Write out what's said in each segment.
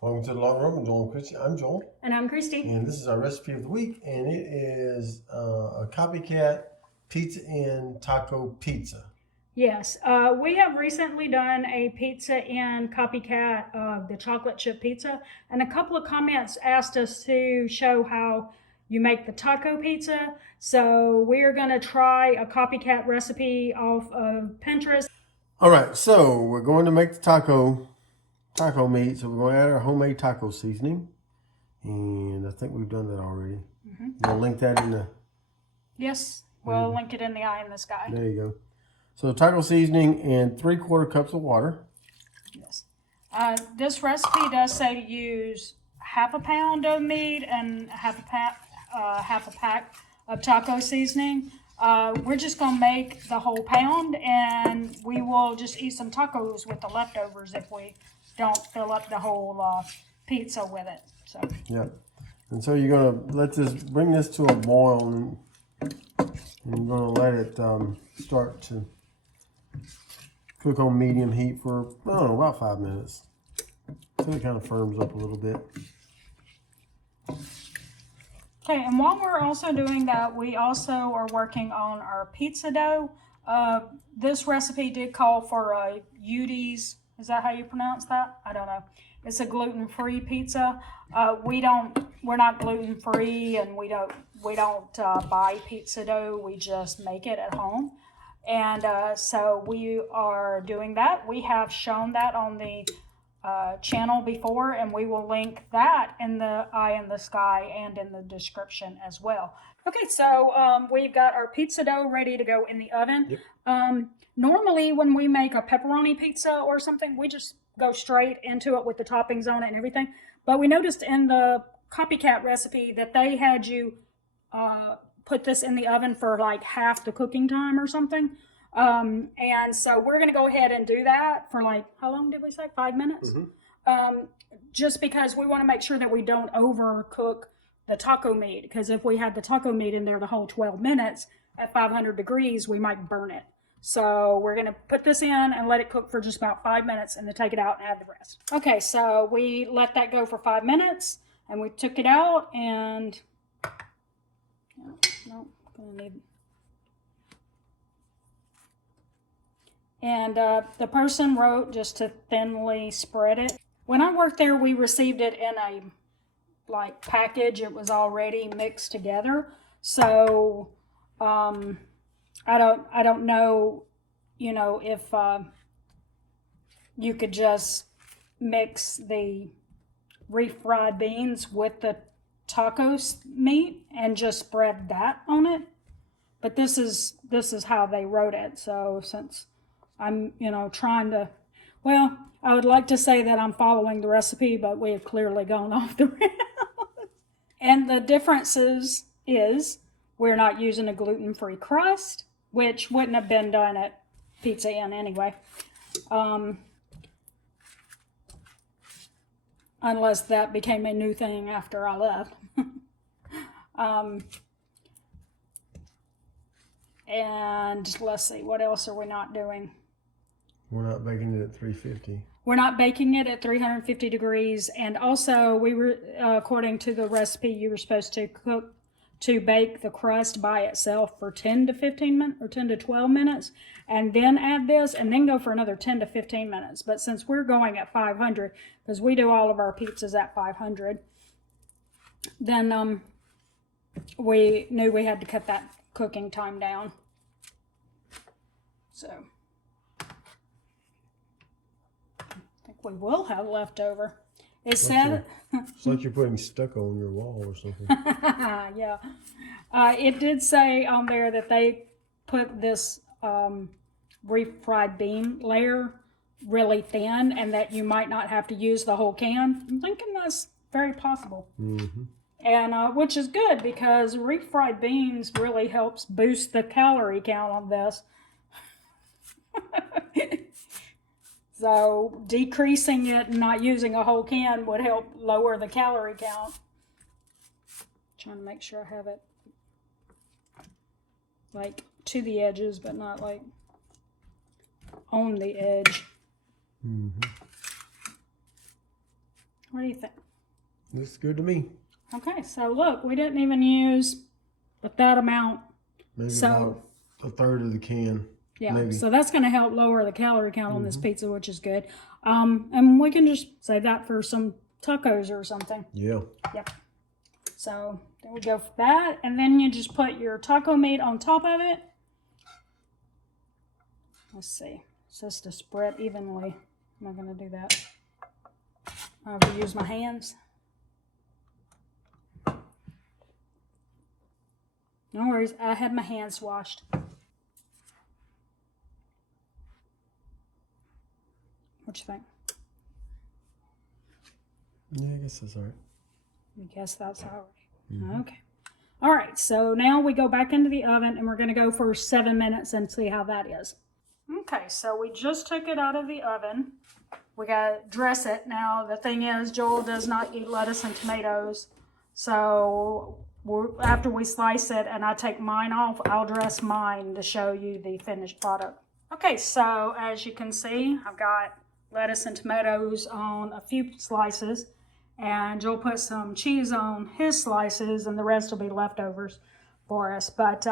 Welcome to the Long Room. I'm Joel and Christy. I'm Joel. And I'm Christy. And this is our recipe of the week, and it is a copycat Pizza Inn taco pizza. Yes, we have recently done a Pizza Inn copycat of the chocolate chip pizza, and a couple of comments asked us to show how you make the taco pizza. So we're going to try a copycat recipe off of Pinterest. All right, so we're going to make the taco meat. So we're going to add our homemade taco seasoning, and I think we've done that already. We'll link that in the. Yes, we'll link it in the eye in the sky. There you go. So taco seasoning and 3/4 cups of water. Yes. This recipe does say to use half a pound of meat and half a pack of taco seasoning. We're just going to make the whole pound, and we will just eat some tacos with the leftovers if we don't fill up the whole pizza with it. So. Yep. And so you're going to bring this to a boil, and you're going to let it start to cook on medium heat for, I don't know, about 5 minutes. So it kind of firms up a little bit. Okay, and while we're also doing that, we also are working on our pizza dough. This recipe did call for a Udi's. Is that how you pronounce that? I don't know. It's a gluten-free pizza. We're not gluten-free, and we don't buy pizza dough. We just make it at home. And so we are doing that. We have shown that on the channel before, and we will link that in the eye in the sky and in the description as well. Okay, so we've got our pizza dough ready to go in the oven. Yep. Normally when we make a pepperoni pizza or something, we just go straight into it with the toppings on it and everything. But we noticed in the copycat recipe that they had you put this in the oven for like half the cooking time or something. And so we're going to go ahead and do that for like, how long did we say? 5 minutes? Just because we want to make sure that we don't overcook the taco meat, because if we had the taco meat in there the whole 12 minutes at 500 degrees, we might burn it. So we're going to put this in and let it cook for just about 5 minutes, and then take it out and add the rest. Okay, so we let that go for 5 minutes, and we took it out, and and the person wrote just to thinly spread it. When I worked there, we received it in a like package. It was already mixed together. So I don't know, if you could just mix the refried beans with the tacos meat and just spread that on it. But this is how they wrote it. So since I'm, trying to, well, I would like to say that I'm following the recipe, but we have clearly gone off the rails. And the differences is we're not using a gluten-free crust, which wouldn't have been done at Pizza Inn anyway. Unless that became a new thing after I left. And let's see, what else are we not doing? We're not baking it at 350. We're not baking it at 350 degrees. And also, we were, according to the recipe, you were supposed to bake the crust by itself for 10 to 15 minutes or 10 to 12 minutes, and then add this, and then go for another 10 to 15 minutes. But since we're going at 500, because we do all of our pizzas at 500, then we knew we had to cut that cooking time down. So I think we will have leftover. It said it's like you're putting stucco on your wall or something. Yeah. It did say on there that they put this refried bean layer really thin, and that you might not have to use the whole can. I'm thinking that's very possible. And which is good, because refried beans really helps boost the calorie count on this. So decreasing it and not using a whole can would help lower the calorie count. Trying to make sure I have it like to the edges, but not like on the edge. What do you think? Looks good to me. Okay, so look, we didn't even use but that amount. Maybe So- about a third of the can. Yeah, Maybe. so that's going to help lower the calorie count on this pizza, which is good. And we can just save that for some tacos or something. Yeah. Yep. So there we go for that. And then you just put your taco meat on top of it. Let's see. It's just to spread evenly. I'm not going to do that. I'm going to use my hands. No worries. I had my hands washed. What you think? Yeah, I guess that's all right. I guess that's all right. Okay. All right. So now we go back into the oven and we're going to go for 7 minutes and see how that is. Okay. So we just took it out of the oven. We got to dress it. Now, the thing is, Joel does not eat lettuce and tomatoes. So after we slice it and I take mine off, I'll dress mine to show you the finished product. Okay. So as you can see, I've got lettuce and tomatoes on a few slices, and Joel put some cheese on his slices, and the rest will be leftovers for us. But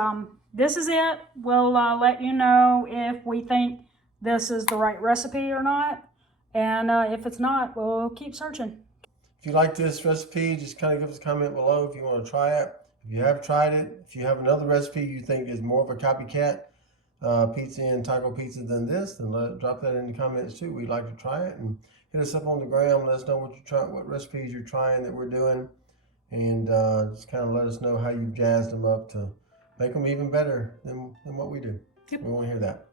this is it. We'll let you know if we think this is the right recipe or not, and if it's not, we'll keep searching. If you like this recipe, just kind of give us a comment below if you want to try it. If you have tried it, if you have another recipe you think is more of a copycat pizza and taco pizza than this, then drop that in the comments too. We'd like to try it, and hit us up on the gram. Let us know what you're trying, what recipes you're trying that we're doing, and just kind of let us know how you've jazzed them up to make them even better than what we do. Yep. We want to hear that.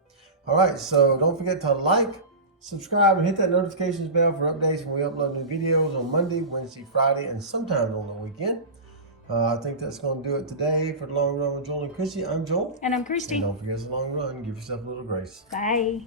All right, so don't forget to like, subscribe, and hit that notifications bell for updates when we upload new videos on Monday, Wednesday, Friday, and sometimes on the weekend. I think that's going to do it today for the Long Run with Joel and Christy. I'm Joel. And I'm Christy. And don't forget, it's a long run. Give yourself a little grace. Bye.